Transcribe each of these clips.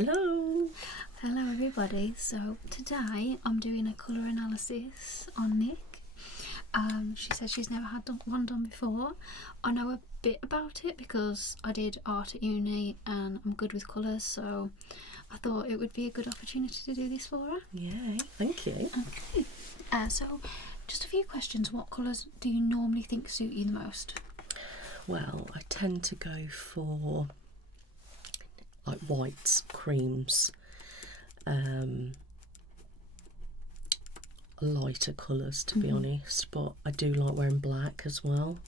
Hello. Hello everybody, so today I'm doing a colour analysis on Nick. She said she's never had one done before. I know a bit about it because I did art at uni and I'm good with colours, so I thought it would be a good opportunity to do this for her. Yay, thank you. Okay, so just a few questions. What colours do you normally think suit you the most? Well, I tend to go for like whites, creams, lighter colours to be honest, but I do like wearing black as well.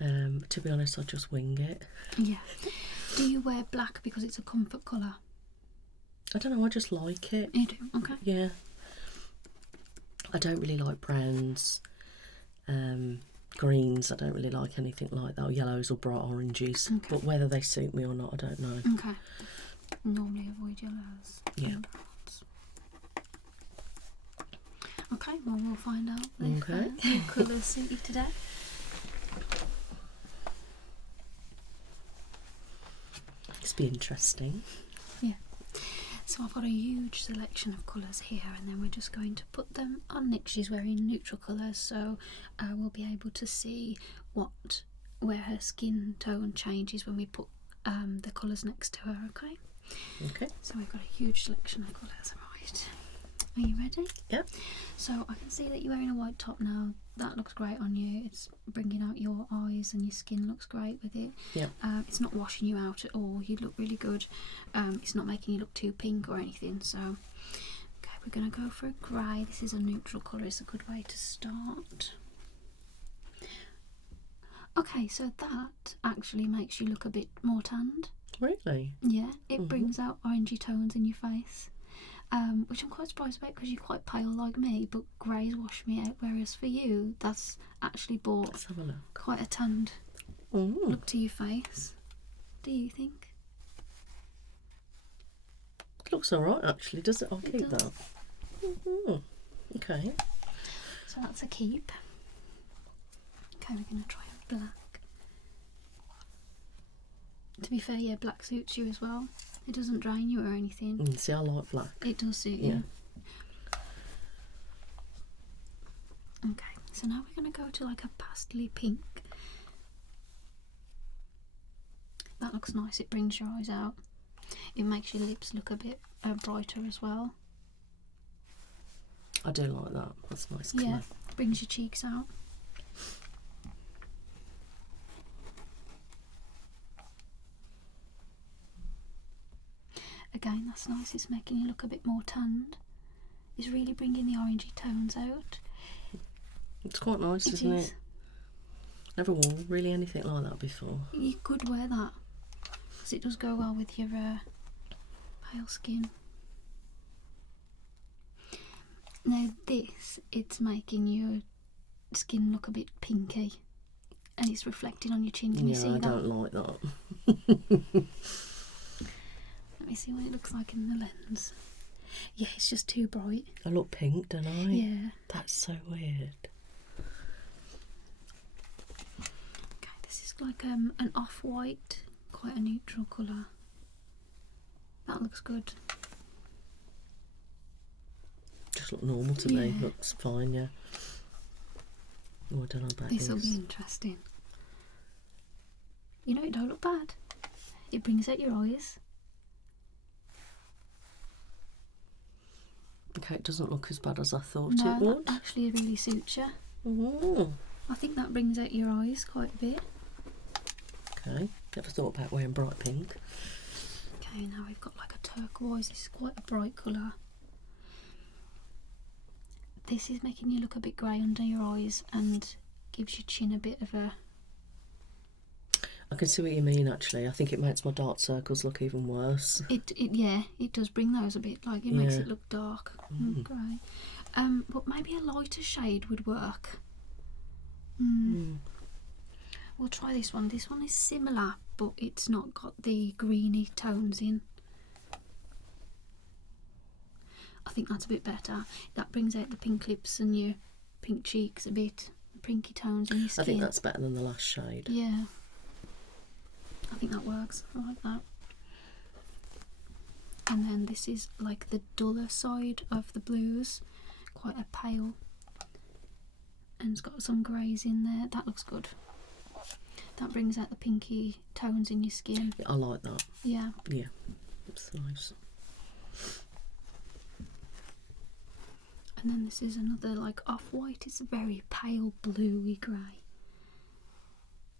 To be honest, I just wing it. Yeah. Do you wear black because it's a comfort colour? I don't know, I just like it. You do? Okay. Yeah. I don't really like browns, greens, I don't really like anything like that, or yellows or bright oranges. Okay. But whether they suit me or not, I don't know. Okay. Normally avoid yellows. Yeah. And browns. Okay, well we'll find out if Okay. what colours suit you today. It's be interesting. Yeah. So I've got a huge selection of colours here, and then we're just going to put them on Nick. She's wearing neutral colours, so we'll be able to see where her skin tone changes when we put the colours next to her. Okay. Okay. So we've got a huge selection of colours. Right. Are you ready? Yep. So I can see that you're wearing a white top now. That looks great on you. It's bringing out your eyes, and your skin looks great with it. Yep. It's not washing you out at all. You look really good. It's not making you look too pink or anything. So, okay, we're going to go for a grey. This is a neutral colour. It's a good way to start. Okay, so that actually makes you look a bit more tanned. Really? Yeah, it brings out orangey tones in your face. Which I'm quite surprised about because you're quite pale like me, but greys wash me out, whereas for you, that's actually brought Let's have a look. quite a tanned look to your face. Do you think? It looks alright actually, does it? I'll keep does. that. Okay. So that's a keep. Okay, we're going to try black. To be fair, yeah, black suits you as well. It doesn't drain you or anything. See, I like black. It does suit Yeah. you. Okay, so now we're going to go to like a pastely pink. That looks nice. It brings your eyes out. It makes your lips look a bit brighter as well. I do like that. That's nice colour. Yeah, brings your cheeks out. Again, that's nice. It's making you look a bit more tanned. It's really bringing the orangey tones out. It's quite nice, isn't it? Never worn really anything like that before. You could wear that because it does go well with your pale skin. Now this, it's making your skin look a bit pinky, and it's reflecting on your chin. Can you see I that? don't like that. Let me see what it looks like in the lens. Yeah, it's just too bright. I look pink, don't I? Yeah. That's so weird. Okay, this is like an off-white, quite a neutral colour. That looks good. Just look normal to me. Yeah. Looks fine, yeah. Oh, I don't know about This will be interesting. You know, it don't look bad. It brings out your eyes. Okay, it doesn't look as bad as I thought No, it would. that actually really suits you. Mm. I think that brings out your eyes quite a bit. Okay, never thought about wearing bright pink. Okay, now we've got like a turquoise. This is quite a bright colour. This is making you look a bit grey under your eyes and gives your chin a bit of a... I can see what you mean actually. I think it makes my dark circles look even worse. Yeah, it does bring those a bit, like it makes Yeah. it look dark and grey. But maybe a lighter shade would work. We'll try this one. This one is similar, but it's not got the greeny tones in. I think that's a bit better. That brings out the pink lips and your pink cheeks a bit, pinky tones in your skin. I think that's better than the last shade. Yeah. I think that works. I like that. and then this is like the duller side of the blues, quite a pale, and it's got some greys in there. That looks good. That brings out the pinky tones in your skin. I like that. Yeah. Yeah, it's nice. And then this is another like off-white. It's a very pale bluey grey,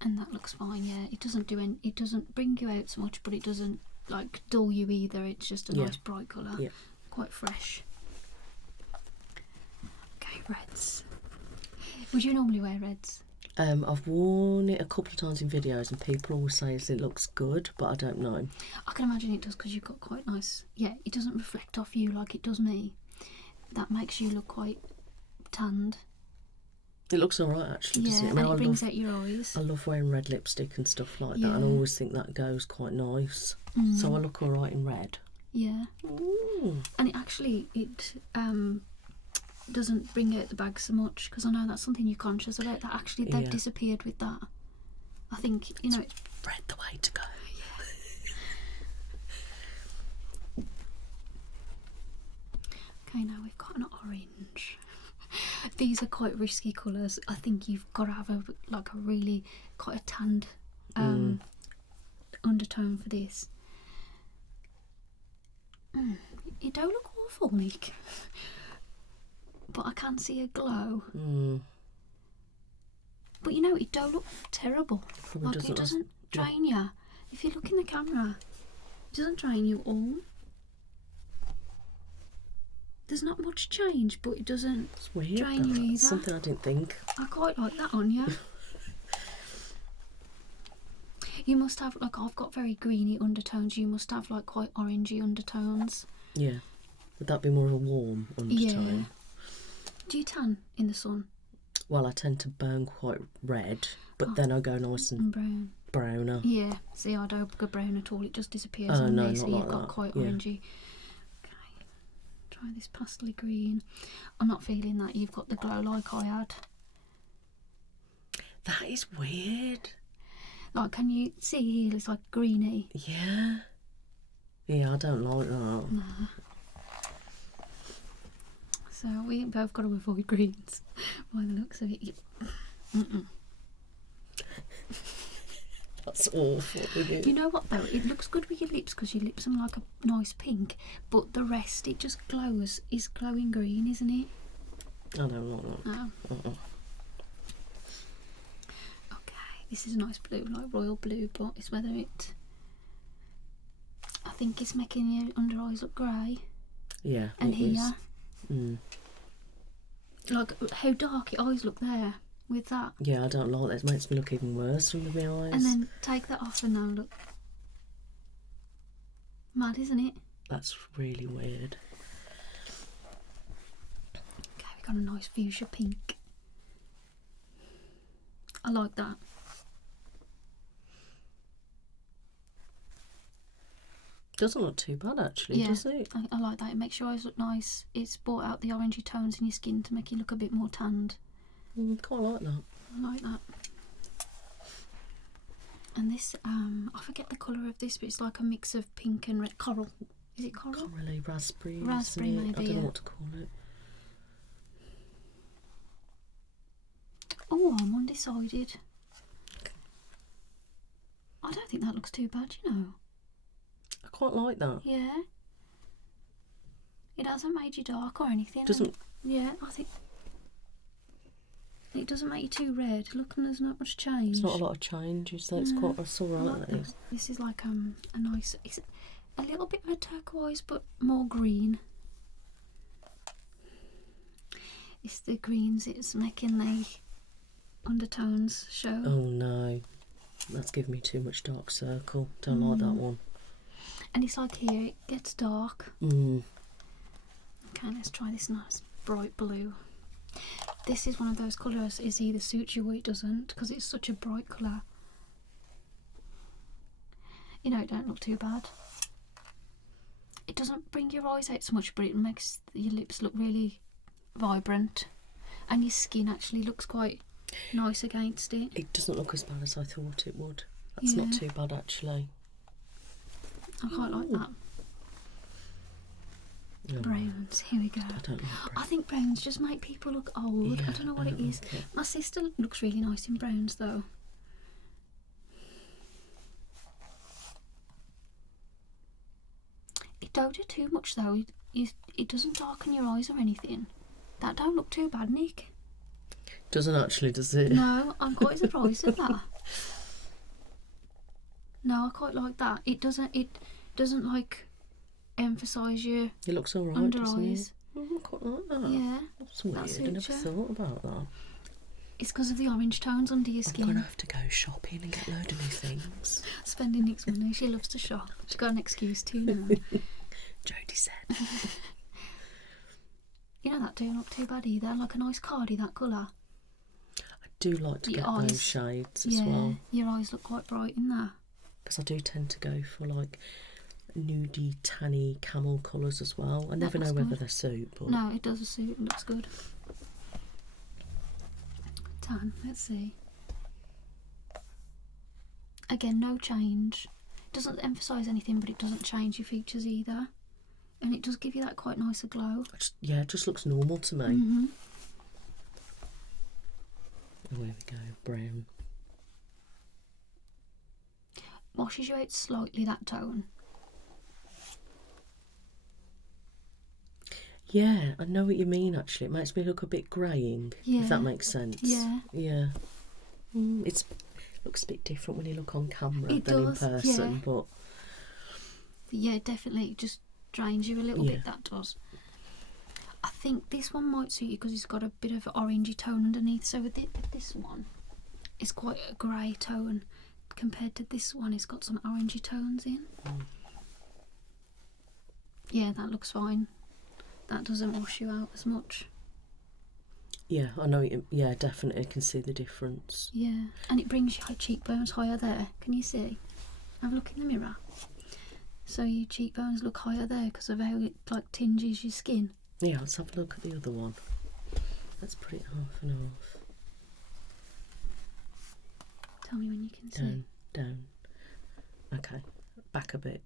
and that looks fine. Yeah, it doesn't do any, it doesn't bring you out so much, but it doesn't like dull you either. It's just a nice bright colour. Yeah. Quite fresh. Okay, reds. Would you normally wear reds? I've worn it a couple of times in videos, and people always say it looks good, but I don't know. I can imagine it does, because you've got quite nice. Yeah, it doesn't reflect off you like it does me. That makes you look quite tanned. It looks alright actually, doesn't it? I mean, and it brings out your eyes. I love wearing red lipstick and stuff like that, and I always think that goes quite nice. So I look alright in red. Yeah. Ooh. And it doesn't bring out the bag so much, because I know that's something you're conscious about, that actually they've disappeared with that. I think, you know, it's red the way to go. Okay, now we've got an orange. These are quite risky colours. I think you've got to have a really quite a tanned undertone for this. It don't look awful, Nick, but I can see a glow. But you know, it don't look terrible. Probably like it doesn't drain you. If you look in the camera, it doesn't drain you all. There's not much change, but it doesn't drain you either. That's something I didn't think. I quite like that on you. You must have, like, I've got very greeny undertones. You must have like quite orangey undertones. Yeah. Would that be more of a warm undertone? Yeah. Do you tan in the sun? Well, I tend to burn quite red, but then I go nice and brown. Browner. Yeah. See, I don't go brown at all. It just disappears Oh, on no, me. So not you've like got that. quite Yeah. orangey. Okay. Try this pastel green. I'm not feeling that you've got the glow like I had. That is weird. Like, can you see here? It's like greeny. Yeah. Yeah, I don't like that. Nah. So we both got to avoid greens by the looks of it. That's awful, isn't it? You know what though? It looks good with your lips, because your lips are like a nice pink, but the rest, it just glows. Is glowing green, isn't it? I don't like that. Oh. Okay, this is a nice blue, like royal blue, but it's whether it... I think it's making your under eyes look grey. Yeah, And it here. is. Like how dark your eyes look there with that. Yeah, I don't like that. It makes me look even worse under my eyes. And then take that off and now look. Mad, isn't it? That's really weird. Okay, we got a nice fuchsia pink. I like that. Doesn't look too bad actually, does it? I like that. It makes your eyes look nice. It's brought out the orangey tones in your skin to make you look a bit more tanned. Quite like that. I like that. And this, I forget the colour of this, but it's like a mix of pink and red. Coral. Is it coral? Corally raspberry. Raspberry, isn't it? maybe, I don't know yeah. what to call it. Oh, I'm undecided. I don't think that looks too bad, you know. I quite like that. Yeah. It hasn't made you dark or anything. Doesn't. Yeah, I think it doesn't make you too red. Look, and there's not much change. It's not a lot of change, so it's No, quite. It's alright. like That that. is. This is like a nice. It's a little bit of a turquoise, but more green. It's the greens. It's making the undertones show. Oh no, that's giving me too much dark circle. Don't like that one. And it's like here, it gets dark. Mm. Okay, let's try this nice bright blue. This is one of those colours, it either suits you or it doesn't, because it's such a bright colour. You know, it don't look too bad. It doesn't bring your eyes out so much, but it makes your lips look really vibrant. And your skin actually looks quite nice against it. It doesn't look as bad as I thought it would. That's not too bad actually. I quite like that. Oh, Browns, here we go. I don't like I brown. think browns just make people look old. Yeah, I don't know what it is. like it. My sister looks really nice in browns though. It don't do too much though. It doesn't darken your eyes or anything. That don't look too bad, Nick. Doesn't actually, does it? No, I'm quite surprised at that. No, I quite like that. It doesn't like emphasise your It looks alright, under doesn't eyes. it? I quite like that. Yeah, That's weird. I suits never you. thought about that. it's because of the orange tones under your I'm skin. gonna have to go shopping and get a load of new things. Spending Nick's money. She loves to shop. She's got an excuse to now. Jodie said. You know that don't look too bad either. Like a nice cardi, that colour. I do like to Your get eyes. those shades as Yeah, well, your eyes look quite bright in that. because I do tend to go for like nudie, tanny camel colours as well. I never know looks whether good. they suit, but No, it does suit. It looks good. Tan. Let's see. Again, no change. Doesn't emphasise anything, but it doesn't change your features either. And it does give you that quite nicer glow. yeah, it just looks normal to me. Mm-hmm. Oh, here we go, brown. Washes you out slightly, that tone. Yeah, I know what you mean. Actually, it makes me look a bit greying. Yeah. If that makes sense. Yeah. Yeah. It looks a bit different when you look on camera It than does, in person, yeah. but Yeah, definitely. It just drains you a little Yeah. bit, that does. I think this one might suit you because it's got a bit of orangey tone underneath. So with this one, it's quite a grey tone. Compared to this one, it's got some orangey tones in. Yeah, that looks fine. That doesn't wash you out as much. yeah, I know. Yeah, definitely, I can see the difference. Yeah, and it brings your cheekbones higher there. Can you see? Have a look in the mirror. So your cheekbones look higher there because of how it like tinges your skin. Yeah, let's have a look at the other one. Let's put it half and half. Tell me when you can see. Down, down. Okay, back a bit.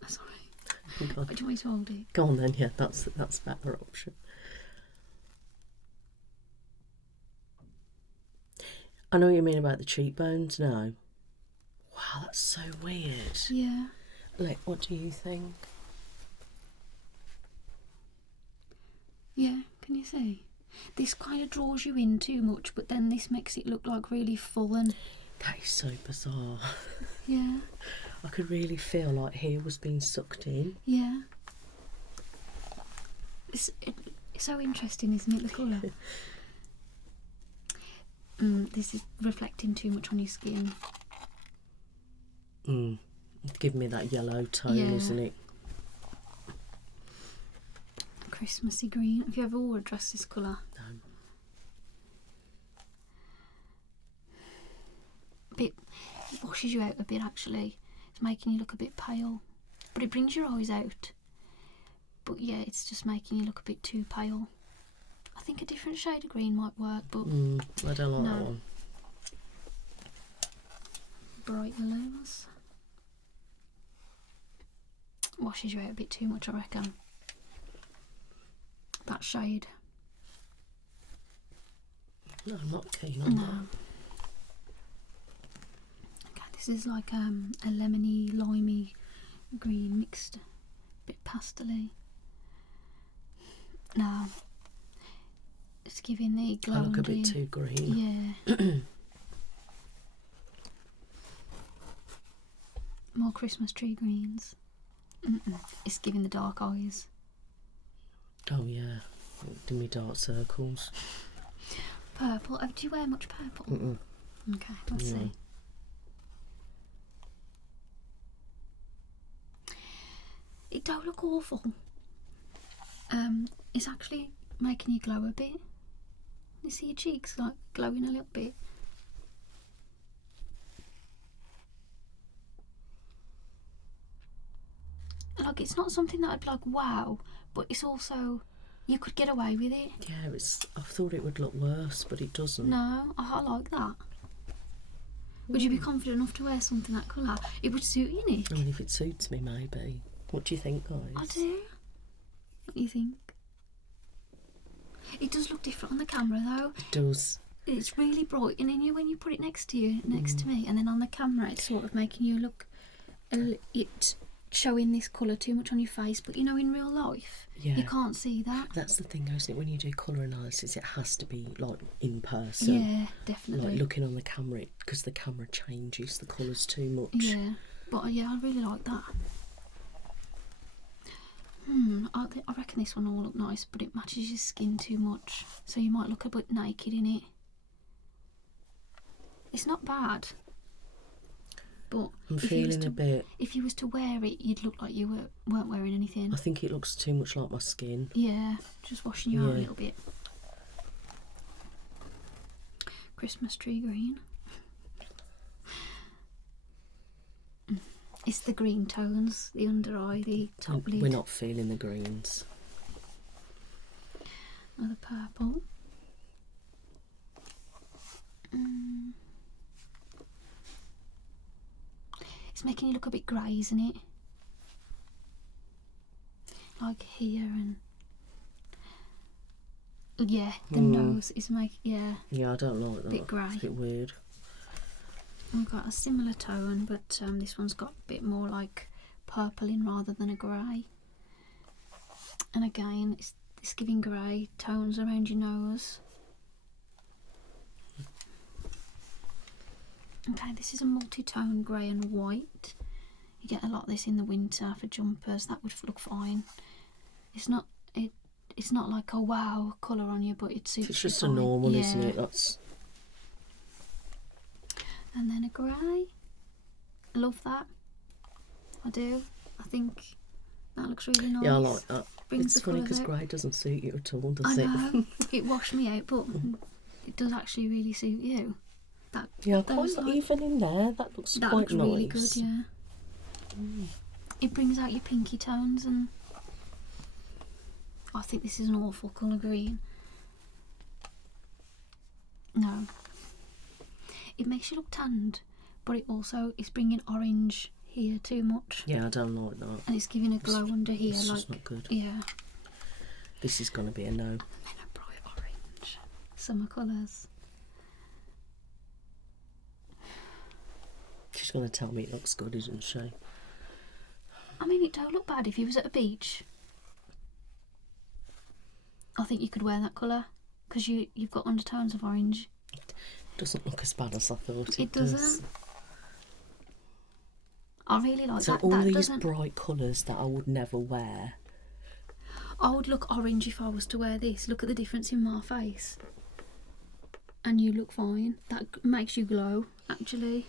That's alright. Go on. Do you want me to hold it? Go on then. Yeah, that's a better option. I know what you mean about the cheekbones now. Wow, that's so weird. Yeah. Like, what do you think? Yeah, can you see? This kind of draws you in too much, but then this makes it look like really full and... That is so bizarre. Yeah, I could really feel like hair was being sucked in. yeah. It's so interesting, isn't it, the colour? This is reflecting too much on your skin. It's giving me that yellow tone, Yeah. isn't it? Christmassy green. Have you ever worn a dress this colour? No. It washes you out a bit actually. It's making you look a bit pale. But it brings your eyes out. But yeah, it's just making you look a bit too pale. I think a different shade of green might work, but I don't like No. that one. bright yellows. Washes you out a bit too much, I reckon. That shade. No, I'm not keen on No. that. Okay, this is like a lemony, limey green mixed, a bit pastel-y. No. It's giving the glow I look a under bit you. too green. Yeah. More Christmas tree greens. It's giving the dark eyes. Oh yeah, give me dark circles. Purple. Oh, do you wear much purple? Okay, let's Yeah. see. It don't look awful. It's actually making you glow a bit. You see your cheeks like glowing a little bit. Like, it's not something that I'd be like, wow, but it's also, you could get away with it. Yeah, I thought it would look worse, but it doesn't. No, I like that. Would you be confident enough to wear something that colour? It would suit you, Nick. I mean, if it suits me, maybe. What do you think, guys? I do. What do you think? It does look different on the camera though. It does. It's really bright, and then when you put it next to you, next to me, and then on the camera, it's sort of making you look. It's showing this colour too much on your face, but you know, in real life, you can't see that. That's the thing, isn't it? When you do colour analysis, it has to be like in person. Yeah, definitely. Like looking on the camera, because the camera changes the colours too much. Yeah, but yeah, I really like that. I reckon this one will look nice, but it matches your skin too much, so you might look a bit naked in it. It's not bad, but I'm feeling a bit. If you was to wear it, you'd look like you weren't wearing anything. I think it looks too much like my skin. Yeah, just washing you out a little bit. Christmas tree green. It's the green tones, the under eye, the top lid. We're not feeling the greens. Another purple. It's making you look a bit grey, isn't it? Like here and the nose is Yeah, I don't like that. Bit grey. It's a bit weird. We've got a similar tone, but this one's got a bit more like purple in rather than a grey. And again, it's giving grey tones around your nose. Okay, this is a multi-tone grey and white. You get a lot of this in the winter for jumpers. That would look fine. It's not like a wow colour on you, but it suits you. It's just a fine. normal, isn't it? That's. And then a grey. I love that. I do. I think that looks really nice. Yeah, I like that. Brings It's the funny because colours out. grey doesn't suit you at all, does I it? know. It washed me out, but it does actually really suit you. That Quite even in there. That looks that quite looks nice. really good, yeah. It brings out your pinky tones, and I think this is an awful colour green. No. It makes you look tanned, but it also is bringing orange here too much. Yeah, I don't like that. And it's giving a glow under here. It's like, just not good. Yeah. This is going to be a no. And then a bright orange. Summer colours. She's going to tell me it looks good, isn't she? I mean, it don't look bad if you was at a beach. I think you could wear that colour, because you've got undertones of orange. It doesn't look as bad as I thought it doesn't. does. I really like So that. all That these doesn't. bright colours that I would never wear. I would look orange if I was to wear this. Look at the difference in my face. And you look fine. That makes you glow, actually.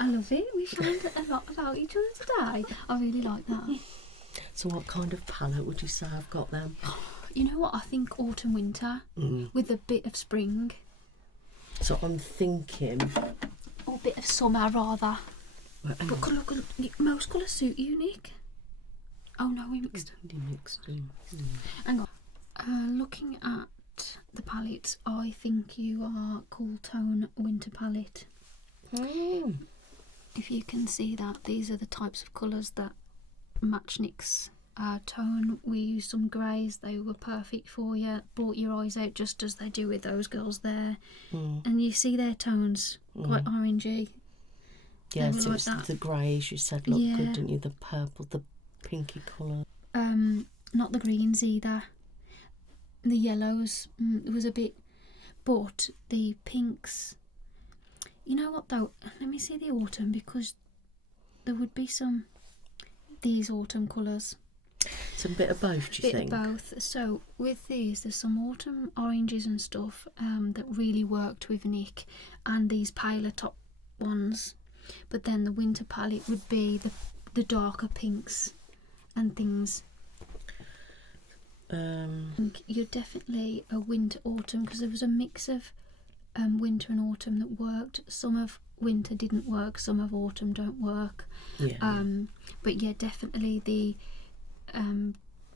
I love it. We found a lot about each other today. I really like that. So what kind of palette would you say I've got then? You know what? I think autumn winter with a bit of spring. So I'm thinking. Or a bit of summer rather. Well, hang But on. look, most colours suit you, Nick. Oh no, we mixed them. You mixed them. Hang on. Looking at the palettes, I think you are Cool Tone Winter Palette. If you can see that, these are the types of colours that match Nick's tone. We used some greys, they were perfect for you. Brought your eyes out just as they do with those girls there. And you see their tones, quite orangey. Yeah, They were so like it's that. the greys you said look Yeah. good, didn't you? The purple, the pinky colour. Not the greens either. The yellows, it was a bit, but the pinks. You know what though? Let me see the autumn, because there would be these autumn colours. It's a bit of both, do you Bit think? of both. So with these, there's some autumn oranges and stuff that really worked with Nick, and these paler top ones. But then the winter palette would be the darker pinks and things. I think you're definitely a winter autumn, because there was a mix of winter and autumn that worked. Some of winter didn't work, some of autumn don't work. Yeah. But yeah, definitely the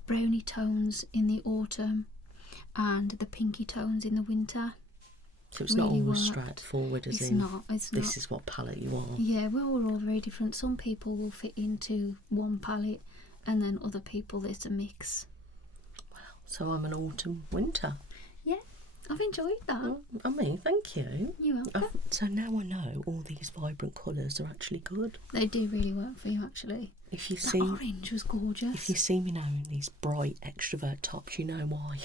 browny tones in the autumn and the pinky tones in the winter. So it's not really always worked. straightforward as It's in not. It's not. this is what palette you are. Yeah, we're all very different. Some people will fit into one palette, and then other people there's a mix. So I'm an autumn winter. Yeah, I've enjoyed that. Well, I mean, thank you. You're welcome. So now I know all these vibrant colours are actually good. They do really work for you, actually. If you That see orange was gorgeous. If you see me now in these bright extrovert tops, you know why.